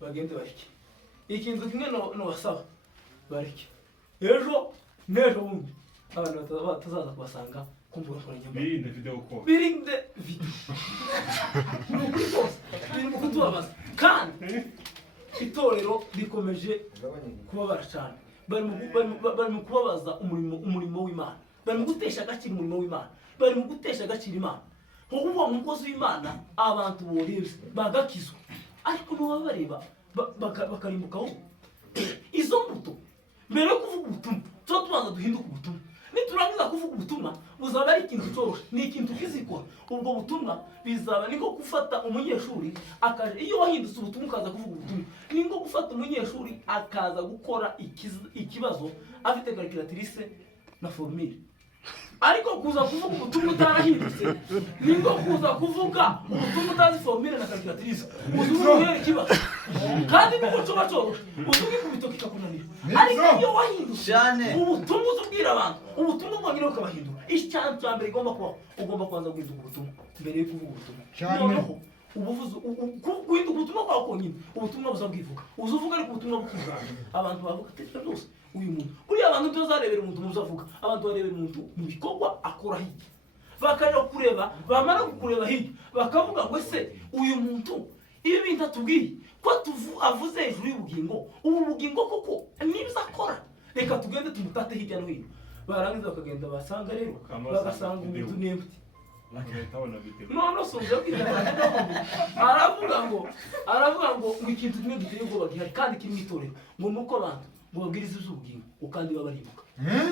bagende bareke ikintu kimwe no basaba bareke ejo nejo bundi abantu batazaza kubasanga kumbura koranyamba birinde video call birinde video Mukuri bose biri mu kutubabaza kandi itorero rikomeje kubabara cyane bari mu kubabaza umurimo w'Imana bari mu gutesha agaciro umurimo w'Imana bari mu gutesha agaciro Imana kuko umukozi w'Imana abantu boreze bagakizwa ariko no bareba bakarimbukaho izo mbuto mbere yo kuvuga ubutumwa cyo tubanza duhinduka ubutumwa niturangiza kuvuga ubutumwa buzaba ari ikintu cyoroshye ni ikintu kizikora ubwo butumwa bizaba niko gufata umunyeshuri akaje iyo wahindutse ubutumwa ukaza kuvuga ubutumwa ningo gufata umunyeshuri akaza gukora ikibazo afite calculatrice na formule ariko kuza kuvuga ubutumwa utarahindutse ningo kuza kuvuga ubutumwa utazi formule na calculatrice uzuye ikibazo kandi nuko cyo bacyoroshe uzuye kubitoka ikakunanira ariko iyo wahindutse ubutumwa uzubwira abantu ubutumwa bwongera ukabahindura icyantu cya mbere ugomba kwanza guhinduka ubutumwa mbere yo kuvuga ubutumwa ubuvuze guhinduka ubutumwa bwawe konyine ubutumwa buzabwivuga uzuvuga ariko ubutumwa bukivuga abantu bavuga ati byose uyu muntu uri abantu tuzarebera umuntu muzavuga abantu barebera umuntu mu bikorwa akora hirya bakaje kureba bamara kukureba hirya bakavuga ngo ese uyu muntu ibi bintu atubwiye ko avuze hejuru y'ubugingo ubu bugingo koko nibiza akora reka tugende tumutate hirya no hino barangiza bakagenda basanga rero bagasanga umuntu n'empty no sonje aravuga ngo ikintu kimwe giteye ubwoba gihari kandi kiri mu itorero ngo nuko abantu ngo babwirize iby'ubugingo ukandi babaribuka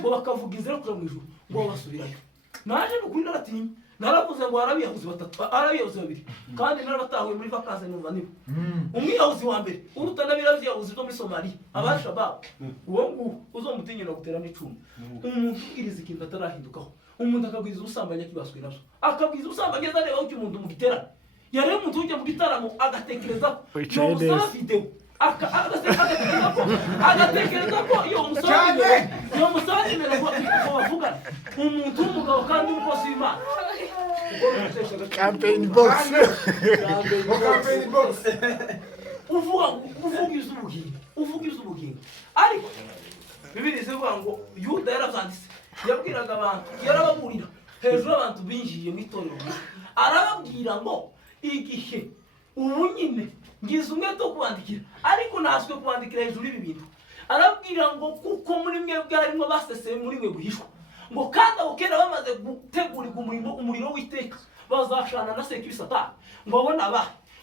ngo bakavuga inzira kujya mu ijuru ngo basubirayo naje n'ukuri naratinya naravuze ngo arabiyahuzi batatu arabiyahuzi babiri kandi narabatahuye muri vacances numva nibo umwiyahuzi wa mbere uruta nabiraziyahuzi byo muri Somalia abashabab uwo nguwo uzomutinyira gutera n'icumi umuntu iriza ikintu atarahindukaho umuntu akabwiza ubusambanyi akibaswe nabyo akabwiza ubusambanyi azareba uko umuntu mu giterane yareba umuntu ujya mu gitaramo agatekereza no gusaba video agatekereza ko iyo musazi mbere ko bavugana umuntu w'umugabo kandi umukozi w'Imana campaign box uvuga izubugingo ariko Bibiliya ivuga ngo Yuda yaravyanditse yabwiraga abantu yarababurira hejuru abantu binjiye mu itorero arababwira ngo igihe ubu nyine ngize umwete wo kubandikira ariko naswe kubandikira hejuru y'ibi bintu arabwira ngo kuko muri mwebwe harimo baseseye muri mwe guhishwa ngo kandi abo kera bamaze gutegurirwa umuriro w'iteka bazashana na sekibisata ngo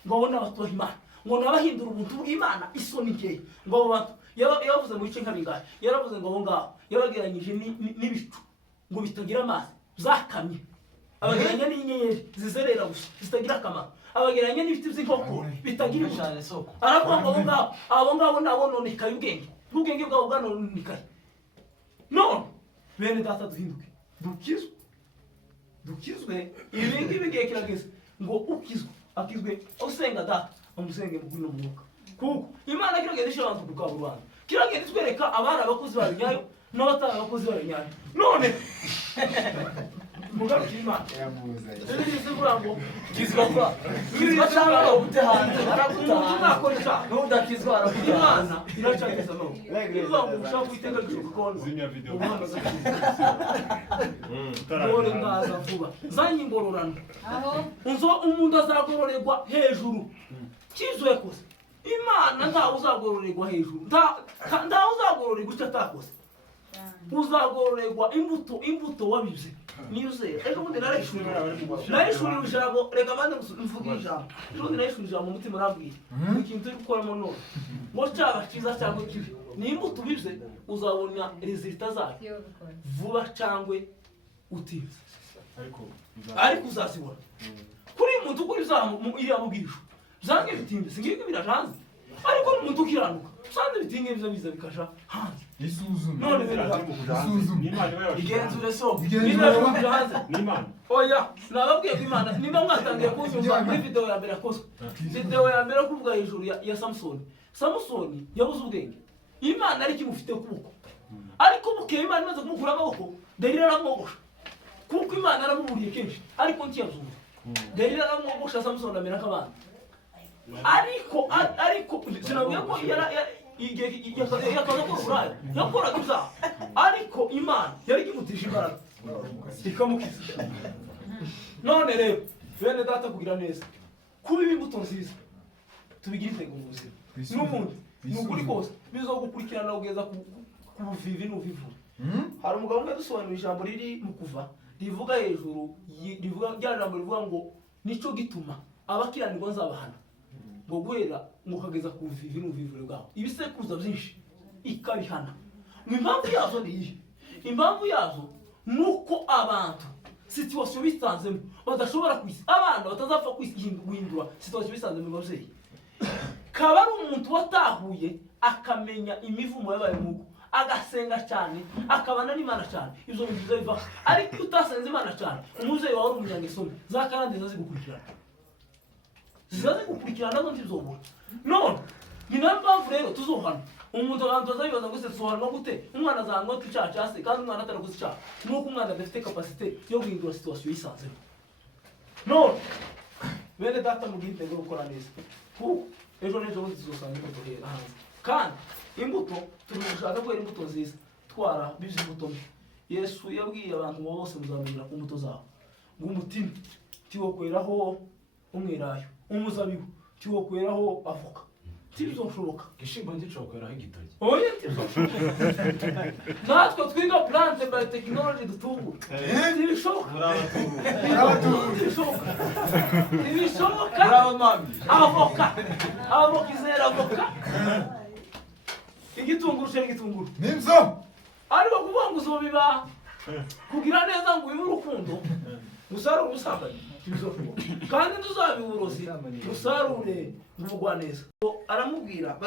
babona abatuha Imana ngo nabahindura ubuntu bw'Imana isoni nkeya ngo abo bantu yavuze mu bice nk'abingahe yaravuze ngo abo ngabo yabageranyije n'ibicu ngo bitagira amazi zakamye abageranya n'inyenyeri zizerera gusa zitagira akamaro abageranya n'ibiti by'inkoko bitagira cyane soko aravuga ngo abo ngabo nabononekaye ubwenge bwabo bwanonekaye none bene data duhinduke dukizwe ibi ngibi gihe kirageze ngo akizwe usenga data umusenge mu bwino mwuka kuko Imana kiragenda ishabanza kuka Rwanda kiragenda itwereka abana abakozi ba Gayo n'abatara abakozi ba Nyarugabo none mugaruka Imana yavuze ngo kizwa cyangwa ubutehane araguta n'udakizwa aravuga Imana iracageza no ivuga ngo ushaka kwitega gukona zinya video dore ndaza vuba zanyi ngororano aho umuntu azagororerwa hejuru kizwe kose Imana ntawe uzagororerwa hejuru ntawe uzagororerwa icyo atakoze uzagororerwa imbuto wabize niyuzera ejo bundi narishurira ijambo reka bande mvuga ijambo ejo bundi narishurira ijambo umutima urambwiye ikintu turi gukoramo none ngo cyaba cyiza cyangwa kibi ni imbuto ubize uzabona resultat zayo vuba cyangwa utinze ariko uzazibona kuri umuntu kuri iriya zange bitinze singiye birajanze ariko umuntu ukiranuka sanze bitinge biza bikasha hanze isuzume none isuzume igenzure so birajanze n'Imana oya nababwiye ko Imana nimba mwatangiye kunyumva muri video ya mbere yakozwe video ya mbere kuvuga hejuru ya Samsoni yabuze ubwenge Imana ari kimufite kuboko ariko buke Imana imaze kumukura amaboko Dalila aramwogosha kuko Imana aramuburiye kenshi ariko ntiyazuba Dalila aramwogosha Samsoni amera nk'abandi ariko ko yakaza ko uraya yakoraga ibyaha ariko Imana yari imutije imbaraga ikamukiza. None rero bene data kugira neza kuba imbuto nziza tubigira intego mu buzima n'ubundi n'ukuri kose bizogukurikirana ugeza ku buvivi n'ubuvivure. Hari umugabo umwe dusobanura ijambo riri mu Kuva rivuga hejuru rivuga rya jambo rivuga ngo nico gituma abakiranirwa nzabahana ngo guhera mukageza ku buvivi n'ubuvivure bwabo ibisekuruza byinshi ikabihana. Impamvu yazo ni iyi, impamvu yazo nuko abantu situation bisanzemo badashobora kwisi abana batazapfa guhindura situation bisanzemo babyeyi. Kaba ari umuntu watahuye akamenya imivumo yabaye mugo agasenga cyane akabana n'Imana cyane ibyo bivuze biva. Ariko utasenze Imana cyane umuzeye wawe umunyangeso za karande zazigukurikirana nazo ntizobura. None ni nayo mpamvu rero tuzohana umuntu abantu bazabibaza ngo se tuzohanwa gute umwana azanwa icyaha cyase kandi umwana atarakoze icyaha nuko umwana adafite capacité yo guhindura situation yisanzemo. None bene data mu gihe ngo gukora neza kuko ejo n'ejo bundi tuzosanga imbuto hanze kandi imbuto turashaka ko imbuto nziza twara bizi imbuto mbi. Yesu yabwiye abantu bose muzamenyera ku mbuto zabo ngo umutima tiwokweraho umwirayo umuzabibu tiwokweraho avoka tibizoshoboka gishimbo ndicokweraho igitoki oye tibizoshoboka. Natwe twiga plante by technology dutubu tibishoboka avoka izera avoka igitunguru cyo igitunguru nimzo ariko kuvuga ngo uzobiba kugira neza ngo ubibe urukundo usarure ubusambanyi kandi tuzabiburozi usarure ngubwa neza. Aramubwira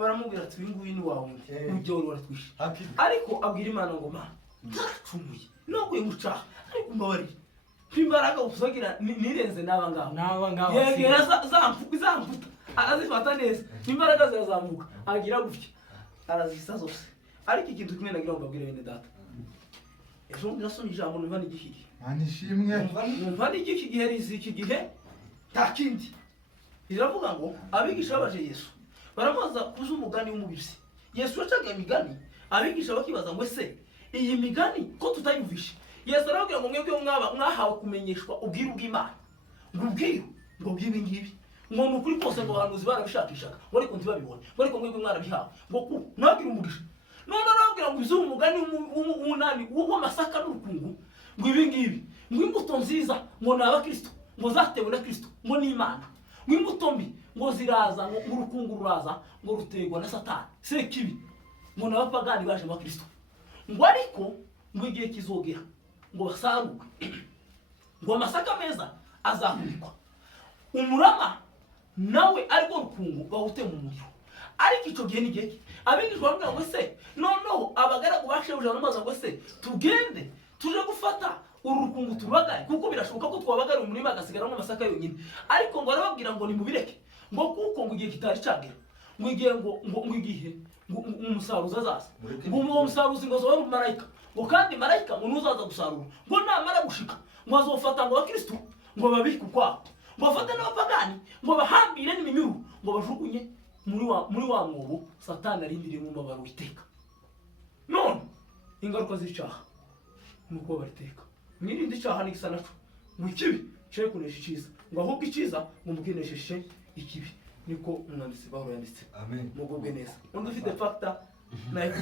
baramubwira ati winguyi ni wawe ujye waratwishe ariko abwira Imana ngo Mana ndacumuye noguye mucaha ariko mbabarira imbaraga uzagira nirenze n'aba ngabo yegera zamputa azifata neza imbaraga zirazamuka agira gutya arazisa zose. Ariko ikintu kimwe nagira ngo babwire bene data ejo ndasomye ijambo numva n'igihigi manishimwe numva n'igihe rizi iki gihe takindi iravuga ngo abigisha baje Yesu baramubaza kuza umugani w'umubibyi. Yesu yacaga imigani abigisha bakibaza ngo ese iyi migani ko tutayumvishe. Yesu arababwira ngo mwebwe mwahawe kumenyeshwa ubwiru bw'Imana ngo ubwiru ngo bw'ibi ngibi ngo nukuri kose ngo abahanuzi barabishakishaga ngo ariko ntibabibone ngo ariko mwebwe mwarabihawe ngo mwabwira umugisha. None arababwira ngo izo umugani w'umunani w'amasaka n'urukungu ngo ibi ngibi ngo imbuto nziza ngo ni abakristo ngo zatewe na Kristo ngo ni Imana ngo imbuto mbi ngo ziraza ngo urukungu ruraza ngo rutegwa na Satani sekibi ngo n'abapagani baje mu Kristo ngo ariko ngo igihe kizogera ngo basaruke ngo amasaka meza azahunikwa umurama nawe ariko rukungu bawute mu muriro. Ariko icyo gihe ni gihe abigishwa bamubwira ngo se noneho abagaragu bashebuja bamaze ngo se tugende tuje gufata uru rukungu turubagaye kuko birashoboka ko twabagara umurima agasigaramo amasaka yonyine. Ariko ngo arababwira ngo nimubireke ngo kuko ngo igihe kitari cyagera ngo igihe ngo igihe ngo umusaruzi azaza ngo uwo musaruzi ngo azobe marayika ngo kandi marayika ngo nuzaza gusarura ngo namara gushika ngo azofata ngo abakristo ngo babike ukwabo ngo bafate n'abapagani ngo bahambire n'iminyuru ngo bajugunye muri wa mwobo Satani arindiriye mu mabaro witeka. None ingaruka z'icyaha nuko bariteka mwirinde icyaha n'igisa naco ngo ikibi cyo kunesha icyiza ngo ahubwo icyiza ngo mukinesheje ikibi niko umwanditsi Pawulo yanditse. Amen. Mugubwe neza undi ufite factor nayo